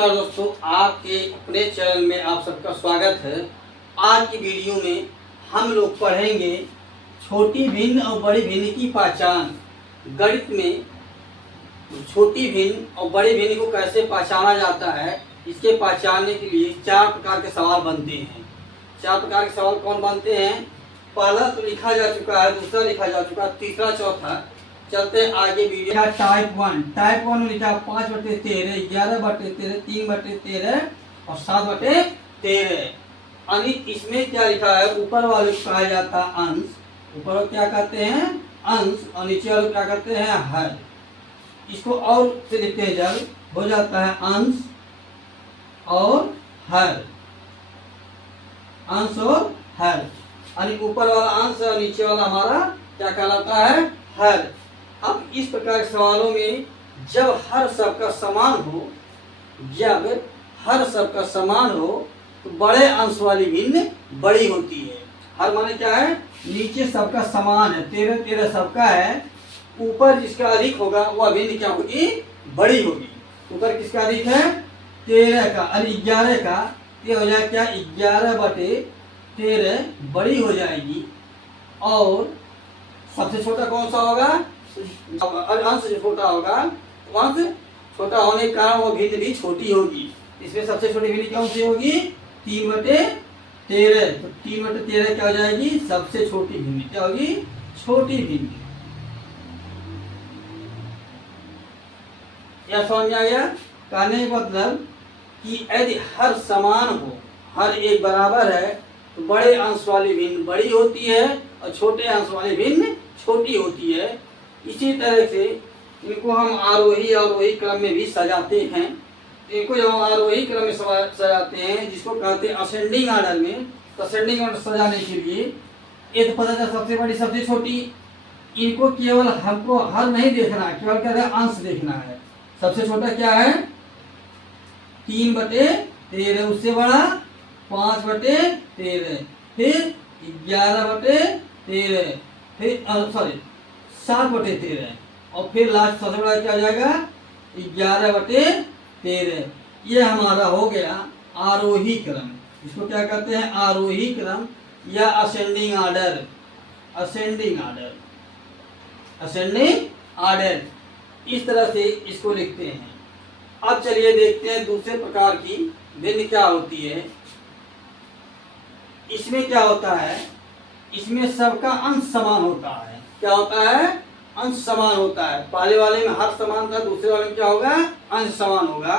नमस्कार दोस्तों, आपके अपने चैनल में आप सबका स्वागत है। आज की वीडियो में हम लोग पढ़ेंगे छोटी भिन्न और बड़ी भिन्न की पहचान। गणित में छोटी भिन्न और बड़ी भिन्न को कैसे पहचाना जाता है, इसके पहचानने के लिए चार प्रकार के सवाल बनते हैं। चार प्रकार के सवाल कौन बनते हैं? पहला तो लिखा जा चुका है, दूसरा लिखा जा चुका है, तीसरा चौथा। चलते हैं आगे वीडियो। टाइप वन में लिखा 5/13, 11/13, 3/13 और 7/13। यानी इसमें क्या लिखा है? ऊपर वाले को कहा जाता है अंश, ऊपर वाले क्या कहते हैं? अंश, और नीचे वाले क्या कहते हैं? हर। इसको और से लिखते हैं जब हो जाता है अंश और हर, अंश और हर। यानी ऊपर वाला अंश और नीचे वाला हमारा क्या कहलाता है? हर। अब इस प्रकार के सवालों में जब हर सबका समान हो, जब हर सबका समान हो तो बड़े अंश वाली भिन्न बड़ी होती है। हर माने क्या है? नीचे सबका समान है, 13 सबका है, ऊपर जिसका अधिक होगा वह भिन्न क्या होगी? बड़ी होगी। ऊपर किसका अधिक है? 13 का, अरे 11 का, ये हो जाए क्या? 11/13 बड़ी हो जाएगी। और सबसे छोटा कौन सा होगा? अंश जो छोटा होगा, अंश छोटा होने के कारण वो भिन्न भी छोटी होगी। इसमें सबसे छोटी भिन्न कौन सी होगी? 3/13। तो 3/13 क्या हो जाएगी? सबसे छोटी भिन्न क्या होगी? छोटी भिन्न। यह समझ में आ गया? कहने का मतलब कि यदि हर समान हो, हर एक बराबर है, तो बड़े अंश वाली भिन्न बड़ी होती है और छोटे अंश वाली भिन्न छोटी होती है। इसी तरह से इनको हम आरोही अवरोही क्रम में भी सजाते हैं। इनको जब हम आरोही क्रम में सजाते हैं, जिसको कहते हैं असेंडिंग ऑर्डर में, तो असेंडिंग ऑर्डर सजाने के लिए ये तो पता चला सबसे बड़ी सबसे छोटी। इनको केवल हमको हर नहीं देखना है, केवल क्या है? अंश देखना है। सबसे छोटा क्या है? 3/13, उससे बड़ा 5/13, फिर 11/13, फिर 7/13 और फिर लास्ट सबसे बड़ा क्या हो जाएगा? 11/13। ये हमारा हो गया आरोही क्रम। इसको क्या कहते हैं? आरोही क्रम या ascending order. Ascending order, ascending order, इस तरह से इसको लिखते हैं। अब चलिए देखते हैं दूसरे प्रकार की भिन्न क्या होती है। इसमें क्या होता है? इसमें सबका अंश समान होता है। क्या होता है? अंश समान होता है। पहले वाले में हर समान था, दूसरे वाले में क्या होगा? अंश समान होगा।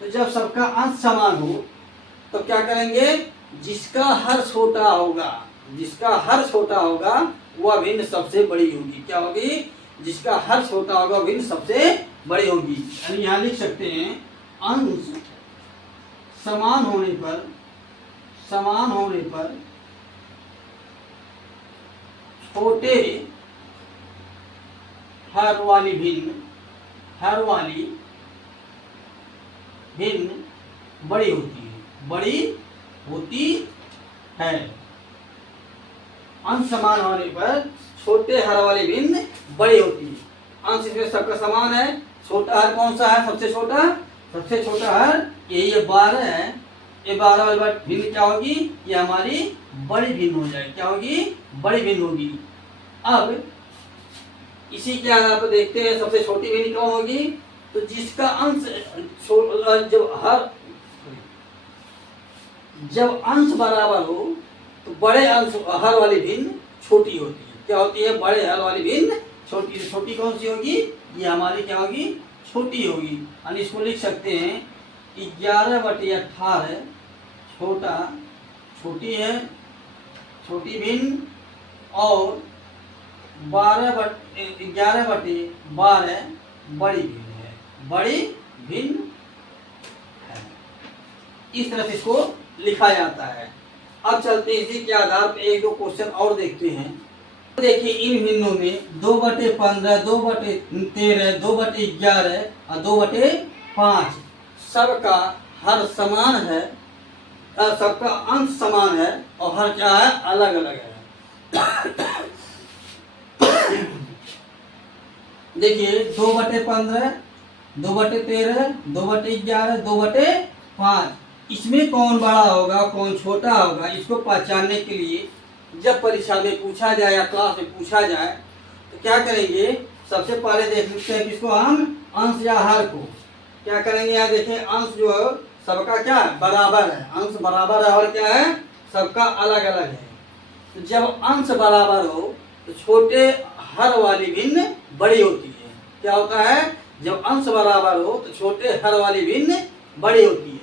तो जब सबका अंश समान हो तो क्या करेंगे? जिसका हर छोटा होगा, जिसका हर छोटा होगा वह भिन्न सबसे बड़ी होगी। क्या होगी? जिसका हर छोटा होगा भिन्न सबसे बड़ी होगी। यानी यहाँ लिख सकते हैं अंश समान होने पर, समान होने पर छोटे हर वाली भिन्न, हर वाली भिन्न बड़ी होती है, बड़ी होती है। अंश समान होने पर छोटे हर वाली भिन्न बड़ी होती है। अंश इसमें सबका समान है। छोटा हर कौन सा है? सबसे छोटा, सबसे छोटा हर यही 12 है। ये 12 वाली भिन्न क्या होगी? ये हमारी बड़ी भिन्न हो जाएगी। क्या होगी? बड़ी भिन्न होगी। अब इसी के आधार पर देखते हैं सबसे छोटी भिन्न कौन होगी? तो जिसका अंश जब अंश बराबर हो तो बड़े अंश हर वाली भिन्न छोटी होती है। क्या होती है? बड़े हर वाली भिन्न छोटी। छोटी कौन सी होगी? ये हमारी क्या होगी? छोटी होगी। यानी इसको लिख सकते हैं 11/18 छोटा, छोटी है, छोटी भिन्न, और 11/12 बड़ी भिन्न है, बड़ी भिन्न है। इस तरह से इसको लिखा जाता है। अब चलते हैं इसी के आधार पर एक दो क्वेश्चन और देखते हैं। देखिए इन भिन्नों में 2/15, 2/13, 2/11 और 2/5 सबका हर समान है, सबका अंश समान है और हर क्या है? अलग अलग है। देखिए 2/15 2/13, 2/11, 2/5। इसमें कौन बड़ा होगा कौन छोटा होगा, इसको पहचानने के लिए जब परीक्षा में पूछा जाए या क्लास में पूछा जाए तो क्या करेंगे, सबसे पहले देख लेते हैं किसको हम, अंश या हर को। क्या करेंगे, यहाँ देखें अंश जो है सबका क्या बराबर है, अंश बराबर है और क्या है सबका अलग अलग है। तो जब अंश बराबर हो तो छोटे हर वाली भिन्न बड़ी होती है। क्या होता है, जब अंश बराबर हो तो छोटे हर वाली भिन्न बड़ी होती है।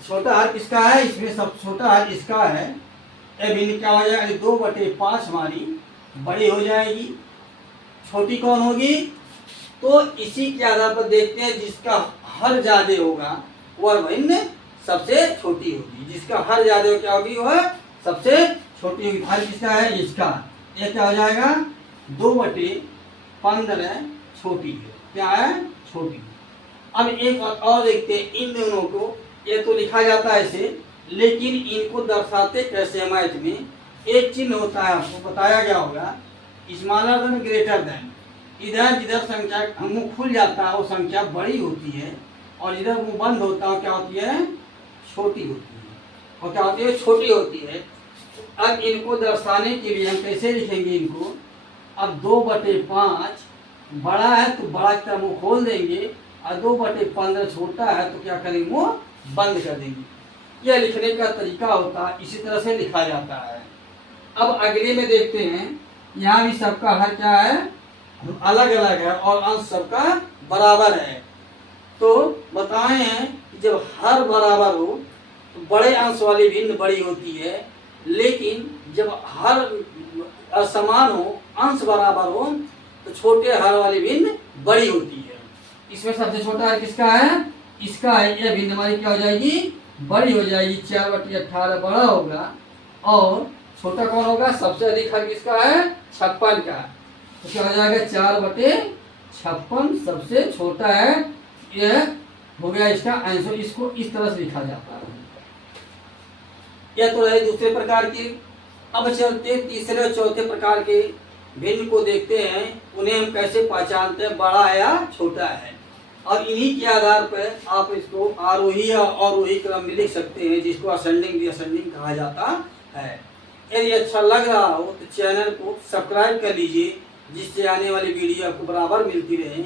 छोटा हर किसका है, इसमें सब छोटा हर इसका है, ये भिन्न क्या हो जाएगा, 2/5 हमारी बड़ी हो जाएगी। छोटी कौन होगी, तो इसी के आधार पर देखते हैं जिसका हर ज्यादा होगा वह भिन्न सबसे छोटी होगी। जिसका हर ज्यादा क्या होगी वह सबसे छोटी होगी। हर किसका है, इसका, ये क्या हो जाएगा 2/15 छोटी है, क्या है छोटी। अब एक बात और देखते हैं इन दोनों को, ये तो लिखा जाता है ऐसे, लेकिन इनको दर्शाते कैसे हैं। मैथ में एक चिन्ह होता है, आपको बताया गया होगा, स्मॉलर देन ग्रेटर देन। इधर जिधर संख्या मुंह खुल जाता है वो संख्या बड़ी होती है, और इधर मुंह बंद होता है क्या होती है, छोटी होती है। और क्या होती है, छोटी होती है। अब इनको दर्शाने के लिए हम कैसे लिखेंगे इनको, अब 2/5 बड़ा है तो बड़ा की तरह मुंह खोल देंगे, और 2/15 छोटा है तो क्या करेंगे, मुंह बंद कर देंगे। यह लिखने का तरीका होता है, इसी तरह से लिखा जाता है। अब अगले में देखते हैं, यहाँ भी सबका हर क्या है, अलग अलग है और अंश सबका बराबर है। तो बताए हैं कि जब हर बराबर हो तो बड़े अंश वाली भिन्न बड़ी होती है, लेकिन जब हर असमान हो, अंश बराबर हो, तो छोटे हर वाली भिन्न बड़ी होती है। इसमें सबसे छोटा हर किसका है, इसका है। यह भिन्न हमारी क्या हो जाएगी, बड़ी हो जाएगी। 4/18 बड़ा होगा, और छोटा कौन होगा, सबसे अधिक हर किसका है, 56 का। तो क्या हो जाएगा 4/56 सबसे छोटा है। यह हो गया इसका आंसर। इसको इस तरह से लिखा जाता है। यह तो रहे दूसरे प्रकार की। अब चलते तीसरे और चौथे प्रकार के भिन्न को देखते हैं, उन्हें हम कैसे पहचानते हैं, बड़ा है या छोटा है। और इन्हीं के आधार पर आप इसको आरोही या अवरोही क्रम में लिख सकते हैं, जिसको असेंडिंग डिसेंडिंग कहा जाता है। यदि अच्छा लग रहा हो तो चैनल को सब्सक्राइब कर लीजिए, जिससे आने वाली वीडियो आपको बराबर मिलती रहे,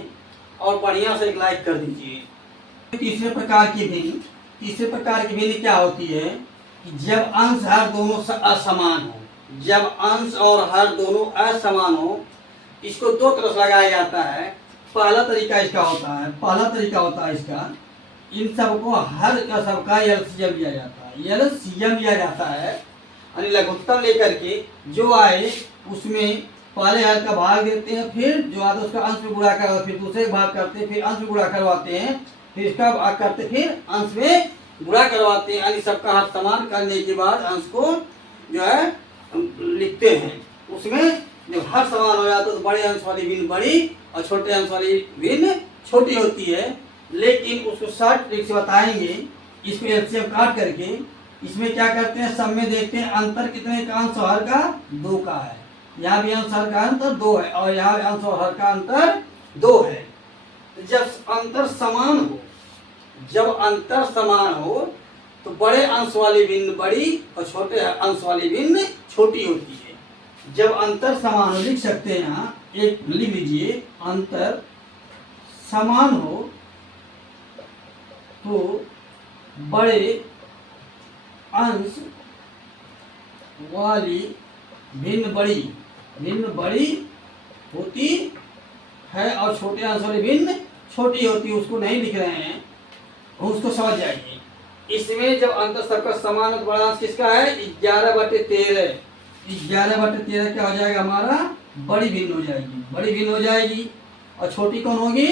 और बढ़िया से एक लाइक कर दीजिए। तीसरे प्रकार की भिन्न क्या होती है कि जब अंश हर दोनों असमान हो, जब अंश और हर दोनों असमान हो, इसको दो तरह से लगाया जाता है। पहला तरीका इसका, इन सबको हर का सबका एलसीएम लिया जाता है। यानी लघुत्तम लेकर के जो आए उसमें पहले हर का भाग देते हैं, फिर जो आता है उसका अंश में गुणा करवाते, फिर दूसरे भाग करते हैं, फिर अंश में गुणा करवाते हैं, फिर इसका भाग करते, फिर अंश में गुणा करवाते हैं। यानी सबका हाथ समान करने के बाद अंश को जो है लिखते हैं। उसमें जब हर समान हो जाता है तो बड़े अंश वाली भिन्न बड़ी और छोटे अंश वाली भिन्न छोटी होती है। लेकिन उसको शॉर्ट ट्रिक से बताएंगे। इसको एलसीएम काट करके इसमें क्या करते हैं, सब में देखते हैं अंतर कितने का, अंश और हर का 2 का है। यहाँ भी अंश हर का अंतर 2 है, और यहाँ अंश और हर का अंतर 2 है। जब अंतर समान हो तो बड़े अंश वाली भिन्न बड़ी और छोटे अंश वाली भिन्न छोटी होती है। जब अंतर समान हो, लिख सकते हैं यहाँ, एक लिख लीजिए, अंतर समान हो तो बड़े अंश वाली भिन्न बड़ी होती है, और छोटे अंश वाली भिन्न छोटी होती है। उसको नहीं लिख रहे हैं, उसको समझ जाइए। इसमें जब अंतर सबका समान हो तो बड़ा अंश किसका है, 11/13। 11/13 क्या हो जाएगा हमारा, बड़ी भिन्न हो जाएगी। और छोटी कौन होगी,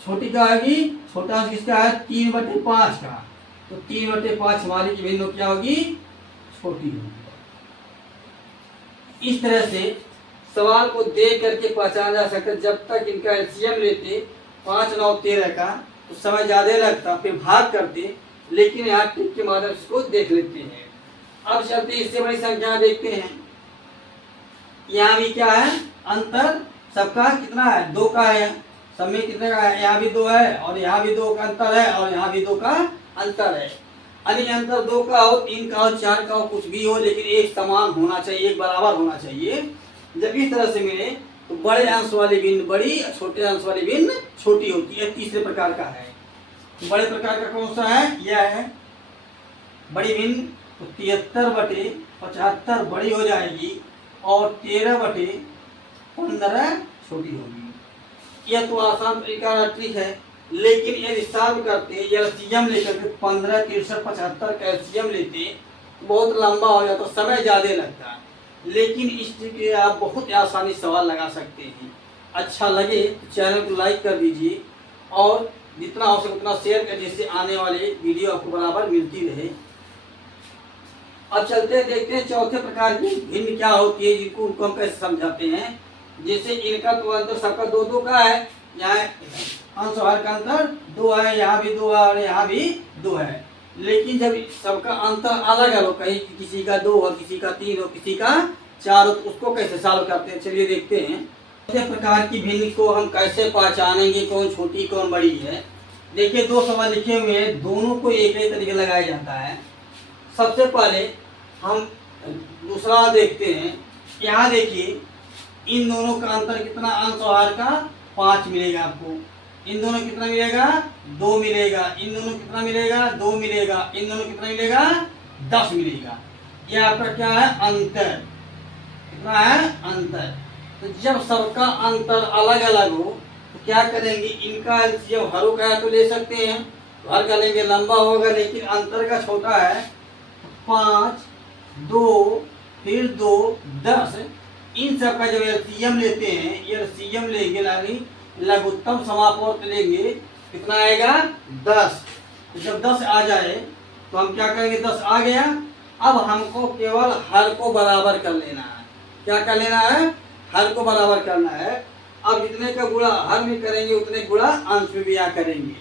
छोटी क्या आएगी, छोटा अंश किसका है, 3/5 का। तो 3/5 हमारी की भिन्न क्या होगी, छोटी होगी। इस तरह से सवाल को देख करके पहचाना जा सकता है। जब तक इनका एलसीएम लेते 5, 9, 13 का तो समय ज्यादा लगता, फिर भाग करते, लेकिन यहाँ टिप के माध्यम से इसको देख लेते हैं। अब चलते इससे बड़ी संख्या देखते हैं। यहाँ भी क्या है, अंतर सबका कितना है, 2 का है। सब में कितने का है, यहाँ भी 2 है और यहाँ भी 2 का अंतर है और यहाँ भी 2 का अंतर है। यानी अंतर 2 का हो, 3 का हो, 4 का हो, कुछ भी हो, लेकिन एक समान होना चाहिए, एक बराबर होना चाहिए। जब इस तरह से मिले तो बड़े अंश वाली भिन्न बड़ी, छोटे अंश वाली भिन्न छोटी होती है। तीसरे प्रकार का है। तो बड़े प्रकार का कौन सा है, यह है बड़ी भिन्न। तो 73/75 बड़ी हो जाएगी और 13/15 छोटी होगी। यह तो आसान तरीका ट्रिक है, लेकिन यदि सॉल्व करते या एलसीएम लेकर के 15, 63, 75 का एलसीएम लेते तो बहुत लंबा हो जाता, तो समय ज़्यादा लगता। लेकिन इस ट्रिक से आप बहुत आसानी सवाल लगा सकते हैं। अच्छा लगे तो चैनल को लाइक कर दीजिए और जितना हो सके उतना शेयर कर, जिससे आने वाले वीडियो आपको बराबर मिलती रहे। अब चलते हैं, देखते हैं चौथे प्रकार की भिन्न क्या होती है, जिनको उनको हम कैसे समझाते हैं। जैसे इनका तो अंतर सबका 2-2 का है, यहाँ अंश और हर का अंतर 2 है, यहाँ भी 2 है और यहाँ भी 2 है। लेकिन जब सबका अंतर अलग अलग हो, कहीं किसी का 2 हो, किसी का 3 हो, किसी का 4 हो, तो उसको कैसे सॉल्व करते हैं, चलिए देखते हैं। चौथे प्रकार की भिन्न को हम कैसे पहचानेंगे, कौन छोटी कौन बड़ी है। देखिए 2 सवाल लिखे हुए हैं, दोनों को एक ही तरीके लगाया जाता है। सबसे पहले हम दूसरा देखते हैं। यहाँ देखिए इन दोनों का अंतर कितना, अंश और हर का 5 मिलेगा आपको। इन दोनों कितना मिलेगा, 2 मिलेगा। इन दोनों कितना मिलेगा, 2 मिलेगा। इन दोनों कितना मिलेगा, 10 मिलेगा। यह आपका क्या है, अंतर। कितना है, अंतर। तो जब सबका अंतर अलग अलग हो तो क्या करेंगे, इनका जब हरों का है तो ले सकते हैं, तो हर का लेंगे, लंबा होगा, लेकिन अंतर का छोटा है। 5, 2, फिर 2, 10। इन सब का जब एलसीएम लेते हैं, एलसीएम लेंगे यानी लघुत्तम समापवर्त लेंगे, कितना आएगा, 10। तो जब 10 आ जाए तो हम क्या करेंगे, 10 आ गया। अब हमको केवल हर को बराबर कर लेना है। क्या कर लेना है, हर को बराबर करना है। अब जितने का गुणा हर में करेंगे उतने गुणा अंश में भी यहाँ करेंगे।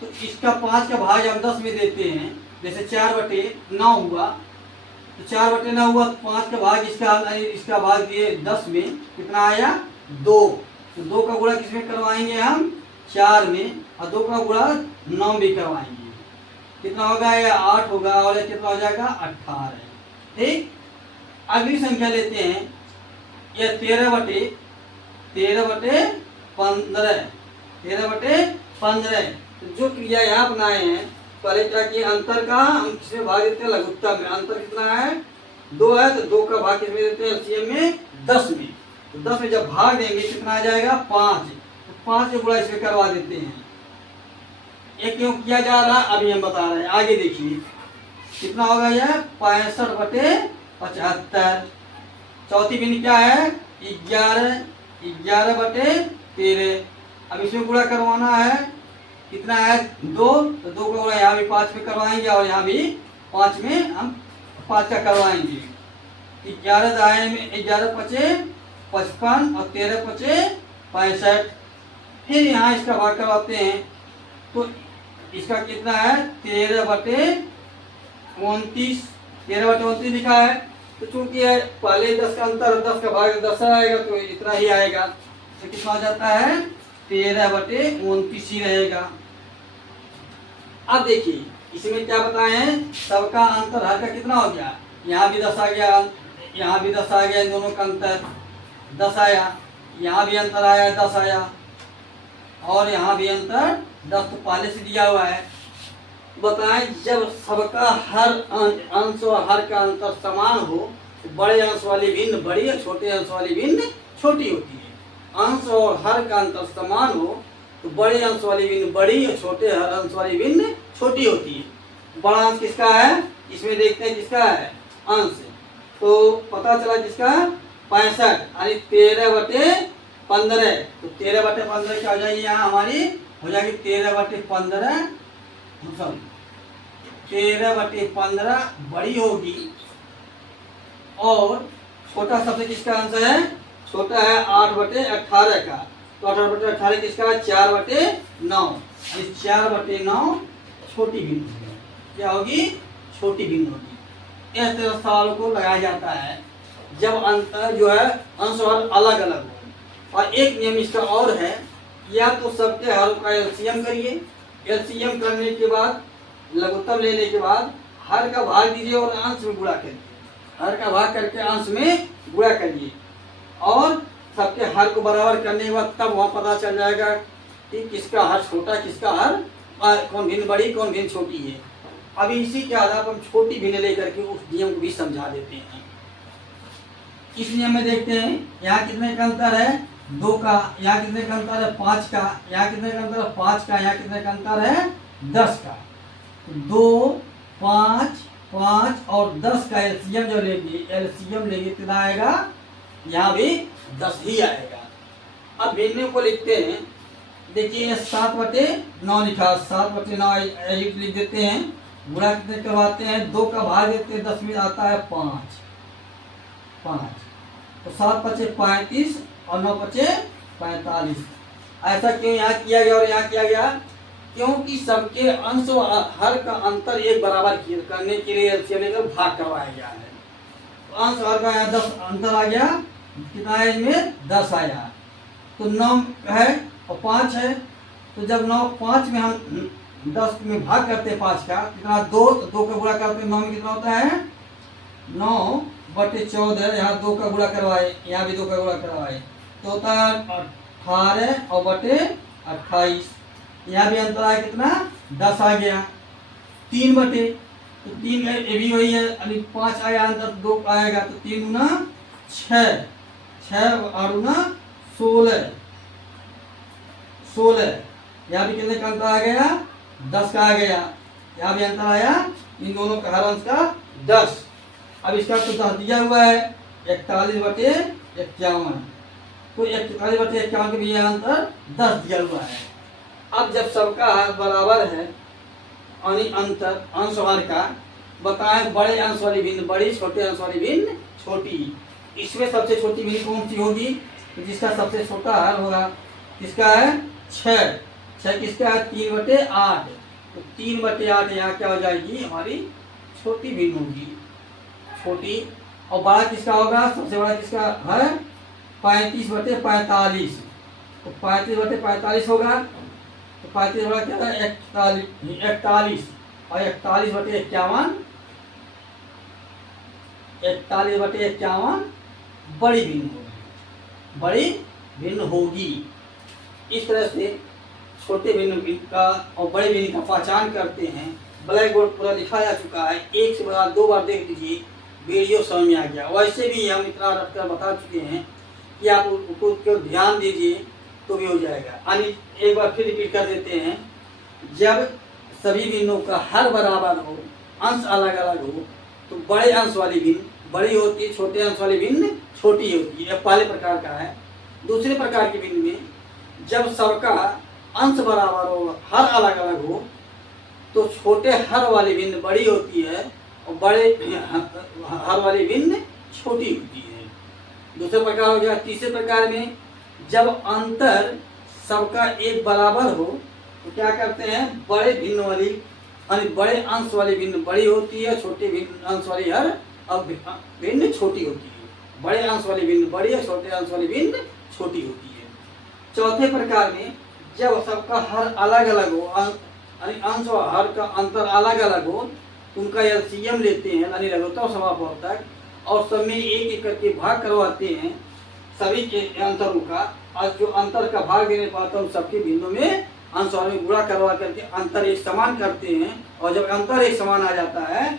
तो इसका 5 का भाग हम 10 में देते हैं। जैसे 4/9 हुआ, तो 4/9 हुआ, 5 का भाग इसका भाग दिए 10 में, कितना आया, 2। तो 2 का गुणा किसमें करवाएंगे हम, 4 में, और 2 का गुणा 9 भी करवाएंगे। कितना होगा, यह 8 होगा और यह कितना हो जाएगा, 18। ठीक। अगली संख्या लेते हैं, यह 13/15। 13/15। तो जो क्रिया यहाँ बनाए हैं, पहले क्या किया, अंतर का हम किसमें भाग देते हैं, लघुत्तम में। अंतर कितना है, 2 है, तो 2 का भाग किसमें देते हैं, एलसीएम में 10 में। तो 10 में जब भाग देंगे कितना आ जाएगा, 5। तो 5 से गुणा इसमें करवा देते हैं। ये क्यों किया जा रहा है अभी हम बता रहे हैं, आगे देखिए कितना होगा, यह 65/75। चौथी भिन्न क्या है, 11/13। अब इसमें गुणा करवाना है, कितना है, 2। तो 2 का गुणा यहाँ भी 5 में करवाएंगे और यहाँ भी 5 में हम 5 का करवाएंगे। 11 दाएं में 11×5 = 55 और 13×5 = 65। फिर यहाँ इसका भाग करवाते हैं, तो इसका कितना है, 13/29। 13/29 लिखा है, तो चूंकि है पहले 10 का अंतर, 10 का भाग 10 आएगा, तो इतना ही आएगा। तो कितना हो जाता है, 13/29 ही रहेगा। अब देखिए इसमें क्या बताए हैं, सबका अंतर हर का कितना हो गया, यहाँ भी 10 आ गया, यहाँ भी 10 आ गया, इन दोनों का अंतर 10 आया, यहाँ भी अंतर आया 10 आया, और यहाँ भी अंतर 10 तो पहले से दिया हुआ है। बताएं जब सबका हर अंश और हर का अंतर समान हो तो बड़े अंश वाली भिन्न बड़ी और छोटे अंश वाली भिन्न छोटी होती है। अंश और हर का अंतर समान हो तो बड़े अंश वाली भिन्न बड़ी और छोटे हर अंश वाली भिन्न छोटी होती है। बड़ा अंश किसका है, इसमें देखते हैं किसका है, अंश। तो पता चला किसका, 65 यानी 13/15। तो 13/15 क्या हो जाएगी, यहाँ हमारी हो जाएगी 13/15। 13/15 बड़ी होगी और छोटा सबसे किसका आंसर है, छोटा है 8/18 का। तो 8/18 किसका है, 4/9। 4/9 छोटी भिन्न क्या होगी, छोटी भिन्न होगी। इस तरह सवालों को लगाया जाता है जब अंतर जो है अंश और अलग अलग हो। और एक नियम इसका और है या तो सबके हरों का एलसीएम करिए, एलसीएम करने के बाद लघुत्तम लेने के बाद हर का भाग दीजिए और अंश में गुणा करिए, हर का भाग करके अंश में गुणा करिए और सबके हर को बराबर करने के बाद तब वहाँ पता चल जाएगा कि किसका हर छोटा किसका हर कौन भिन्न बड़ी कौन भिन्न छोटी है। अभी इसी के आधार पर हम छोटी भिन्न लेकर के उस नियम को भी समझा देते हैं। इस नियम में देखते हैं यहाँ कितने का अंतर है 2 का, यहाँ कितने का अंतर है 5 का, यहाँ कितने का अंतर है 5 का, यहाँ कितने का अंतर है 10 का। 2, 5, 5 और 10 का एलसीएम जो लेंगे, एलसीएम लेंगे कितना आएगा, यहाँ भी 10 ही आएगा। अब भिन्न को लिखते हैं, देखिए 7/9 लिखा, 7/9 लिख देते हैं, गुणा कितने करवाते हैं 2 का भाग देते हैं 10 में आता है 5, तो 7×5 = 35 और 9×5 = 45। ऐसा क्यों यहाँ किया गया और यहाँ किया गया, क्योंकि सबके अंश और हर का अंतर एक बराबर करने के लिए एलसीएम लेकर भाग करवाया गया है। तो अंश हर का यहाँ 10 अंतर आ गया, कितना है इसमें 10 आया, तो 9 है और 5 है, तो जब 9 5 में हम 10 में भाग करते हैं 5 का कितना 2, तो 2 का गुणा करते हैं 9 में कितना होता है 9/14, यहाँ 2 का गुणा करवाए, यहाँ भी 2 का गुणा करवाए तो होता है 18 और बटे 28, यहाँ भी अंतर आया कितना 10 आ गया, 3 बटे, तो 3 ये भी वही है, अभी 5 आया अंतर 2 आएगा, तो 3 गुना 6, 6 और गुना 16, यहाँ भी कितने का अंतर आ गया 10 का आ गया, यहाँ भी अंतर आया, इन दोनों का हर अंश का 10। अब इसका तो 10 दिया हुआ है 41/51, तो 41/51 के भी यह अंतर 10 दिया हुआ है। अब जब सबका हर बराबर है यानी अंतर अंश हर का, बताएं बड़े अंश वाली भिन्न बड़ी, छोटे अंश वाली भिन्न छोटी। इसमें सबसे छोटी भिन्न कौन सी होगी, तो जिसका सबसे छोटा हर होगा, किसका है 6, 6 किसका है 3/8, तो 3/8 यहाँ क्या हो जाएगी हमारी छोटी भिन्न होगी, छोटी। और बड़ा किसका होगा, सबसे बड़ा किसका है 35/45, तो 35/45 होगा, तो 35 बड़ा क्या है 41 और 41/51, 41/51 बड़ी भिन्न होगी, बड़ी भिन्न होगी। इस तरह से छोटे भिन्न का और बड़े भिन्न का पहचान करते हैं। ब्लैक बोर्ड पूरा लिखा जा चुका है, एक से बड़ा 2 बार देख लीजिए, वीडियो समझ में आ गया। वैसे भी हम इतना रखकर बता चुके हैं कि आप उसको ध्यान दीजिए तो भी हो जाएगा। एक बार फिर रिपीट कर देते हैं, जब सभी भिन्नों का हर बराबर हो, अंश अलग अलग हो, तो बड़े अंश वाली भिन्न बड़ी होती है, छोटे अंश वाली भिन्न छोटी होती है। यह पहले प्रकार का है। दूसरे प्रकार की भिन्न में जब सबका अंश बराबर हो, हर अलग अलग हो, तो छोटे हर वाली भिन्न बड़ी होती है और बड़े हर वाली भिन्न छोटी होती है। दूसरा प्रकार हो गया। तीसरे प्रकार में जब अंतर सबका एक बराबर हो, तो क्या करते हैं बड़े भिन्न वाली यानी बड़े अंश वाली भिन्न बड़ी होती है, छोटे भिन्न अंश वाली हर अब भिन्न छोटी होती है। बड़े अंश वाली भिन्न बड़ी है, छोटे अंश वाली भिन्न छोटी होती है। चौथे प्रकार में जब सबका हर अलग अलग हो, यानी अंश और हर का अंतर अलग अलग हो, तो उनका एलसीएम लेते हैं यानी लघुत्तम समापवर्तक, और सब में एक एक करके भाग करवाते हैं सभी के अंतरों का, और जो अंतर का भाग देने पाता है सबके भिन्नों में अंश और में गुणा करवा करके अंतर एक समान करते हैं। और जब अंतर एक समान आ जाता है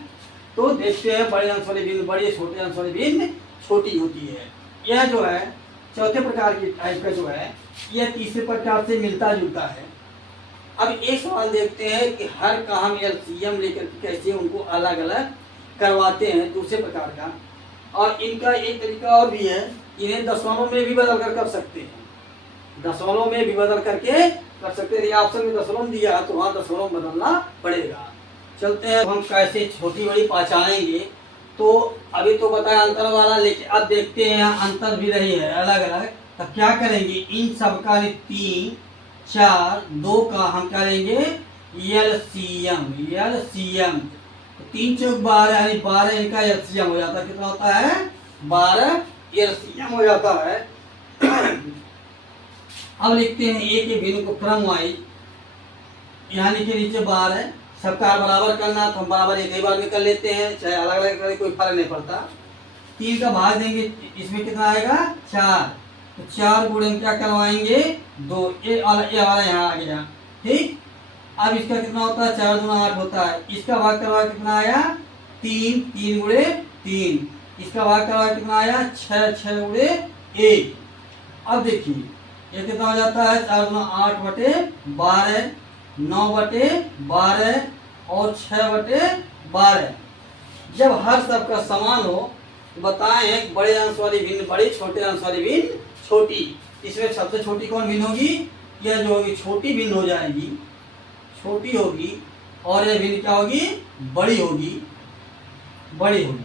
तो देखते हैं बड़े अंश वाली भिन्न बड़ी, छोटे अंश वाली भिन्न छोटी होती है। यह जो है चौथे प्रकार की टाइप का जो है, यह तीसरे प्रकार से मिलता जुलता है। अब एक सवाल देखते हैं कि हर का हम एलसीएम लेकर कैसे उनको अलग अलग करवाते हैं दूसरे प्रकार का। और इनका एक तरीका और भी है, इन्हें दशमलव में भी बदल कर सकते हैं, दशमलव में भी बदल करके कर सकते हैं। ऑप्शन में दशमलव दिया तो वहाँ दशमलव बदलना पड़ेगा। चलते हैं हम कैसे छोटी बड़ी पहचानेंगे। तो अभी तो बताया अंतर वाला, लेकिन अब देखते हैं यहाँ अंतर भी रही है अलग अलग। तब क्या करेंगे, इन सब का 3, 4, 2 का हम करेंगे एलसीएम। 3 चौक 12 यानी 12 इनका एलसीएम हो जाता है। कितना होता है 12 एलसीएम हो जाता है। अब लिखते हैं एक एक भिन्न को क्रम वाइज, यहाँ नीचे नीचे बार है, सबका बराबर करना तो हम बराबर एक ही बार में कर लेते हैं, चाहे अलग अलग करें कोई फर्क नहीं पड़ता। 3 का भाग देंगे, इसमें कितना आएगा 4, तो 4 गुणे हम क्या करवाएंगे 2, ये वाला यहाँ आ गया। ठीक, अब इसका कितना होता है 4 दूना 8 होता है, इसका भाग करवा कितना आया 3, 3 गुणे 3, इसका भाग करवा कितना आया 6, 6 गुणे 1। अब देखिए ये कितना हो जाता है 4 दूना 8 बटे 12, 9 बटे 12 और 6 बटे 12। जब हर सब का समान हो तो बताएं बड़े अंश वाली भिन्न बड़ी, छोटे अंश वाली भिन्न छोटी। इसमें सबसे छोटी कौन भिन्न होगी, यह जो होगी छोटी भिन्न हो जाएगी, छोटी होगी, और यह भिन्न क्या होगी बड़ी होगी, बड़ी होगी।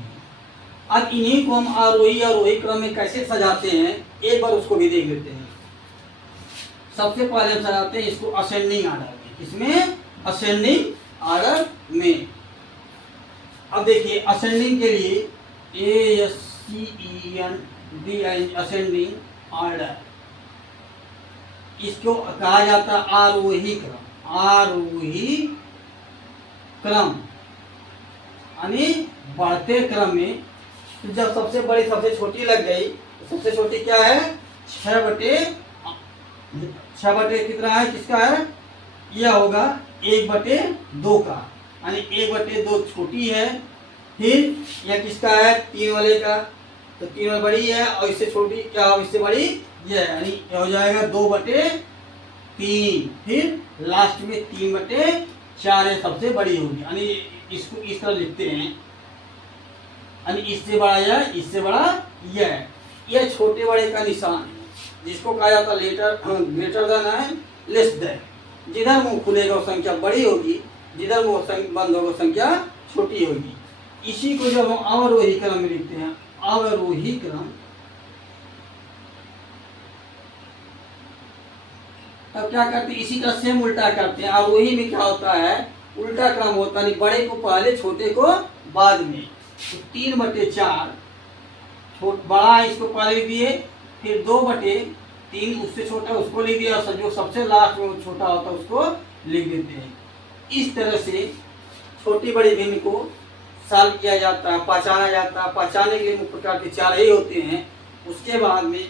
अब इन्हीं को हम आरोही आरोही क्रम में कैसे सजाते हैं एक बार उसको भी देख लेते हैं। सबसे पहले हम सजाते हैं इसको असेंडिंग आर्डर में, इसमें असेंडिंग आर्डर में। अब देखिए असेंडिंग के लिए ASCENDING असेंडिंग आर्डर, इसको कहा जाता है आरोही क्रम, आरोही क्रम यानी बढ़ते क्रम में। तो जब सबसे बड़ी सबसे छोटी लग गई तो सबसे छोटी क्या है 6 बटे कितना है, किसका है, यह होगा 1/2 का, यानी 1/2 छोटी है। फिर यह किसका है 3 वाले का, तो 3 वाला बड़ी है और इससे छोटी क्या हो, इससे बड़ी यह है, यानी यह हो जाएगा 2/3। फिर लास्ट में 3/4 है, सबसे बड़ी होगी, यानी इसको इस तरह लिखते हैं, यानी इससे बड़ा यह, इससे बड़ा यह छोटे बड़े का निशान है, जिसको कहा जाता है ग्रेटर देन है लेस देन। जिधर मुंह खुलेगा वो संख्या बड़ी होगी, जिधर मुंह बंद होगा संख्या छोटी होगी। इसी को जब हम अवरोही क्रम में लिखते हैं, अवरोही क्रम, तब क्या करते हैं इसी का सेम उल्टा करते हैं। आरोही में क्या होता है उल्टा क्रम होता है, बड़े को पहले छोटे को बाद में। तो 3/4 बड़ा है इसको पहले लिख दिए, फिर 2/3 उससे छोटा उसको लिख दिया, और जो सबसे लास्ट में छोटा होता है उसको लिख देते हैं। इस तरह से छोटी बड़ी भिन्न को सॉल्व किया जाता है, पहचाना जाता है। पहचानने के लिए मुख्य प्रकार के 4 ही होते हैं। उसके बाद में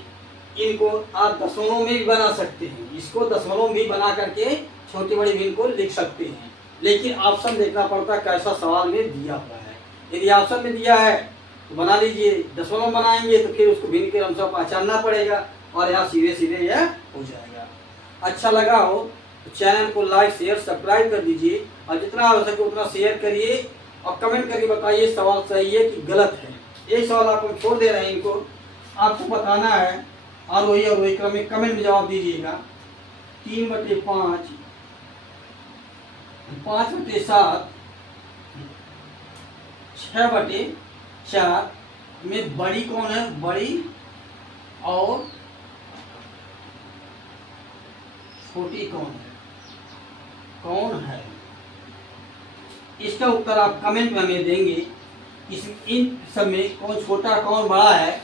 इनको आप दशमलव में भी बना सकते हैं, इसको दशमलव में भी बना करके छोटी बड़ी भिन्न को लिख सकते हैं, लेकिन ऑप्शन देखना पड़ता है कैसा सवाल में दिया हुआ है। यदि ऑप्शन में दिया है तो बना लीजिए, दशमलव बनाएंगे तो फिर उसको भिन्न के अनुसार पहचानना पड़ेगा, और यहाँ सीधे सीधे यह हो जाएगा। अच्छा लगा हो तो चैनल को लाइक शेयर सब्सक्राइब कर दीजिए, और जितना हो सके उतना शेयर करिए, और कमेंट करके बताइए सवाल सही है कि गलत है। एक सवाल आप हम छोड़ दे रहे हैं, इनको आपको बताना है आरोही अवरोही क्रम में, कमेंट में जवाब दीजिएगा। 3/5, 5/7, 6/4 में बड़ी कौन है, बड़ी और छोटी कौन है। इसका उत्तर आप कमेंट में हमें देंगे। इन सब में कौन छोटा कौन बड़ा है,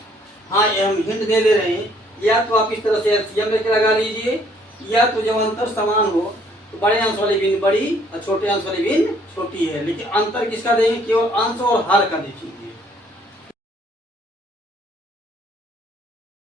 हाँ ये हम हिंट दे रहे हैं। या तो आप इस तरह से एलसीएम लेके लगा लीजिए, या तो जब अंतर समान हो तो बड़े अंश वाली भिन्न बड़ी और छोटे अंश वाली भिन्न छोटी है, लेकिन अंतर किसका देंगे, केवल अंश और हर का देखेंगे।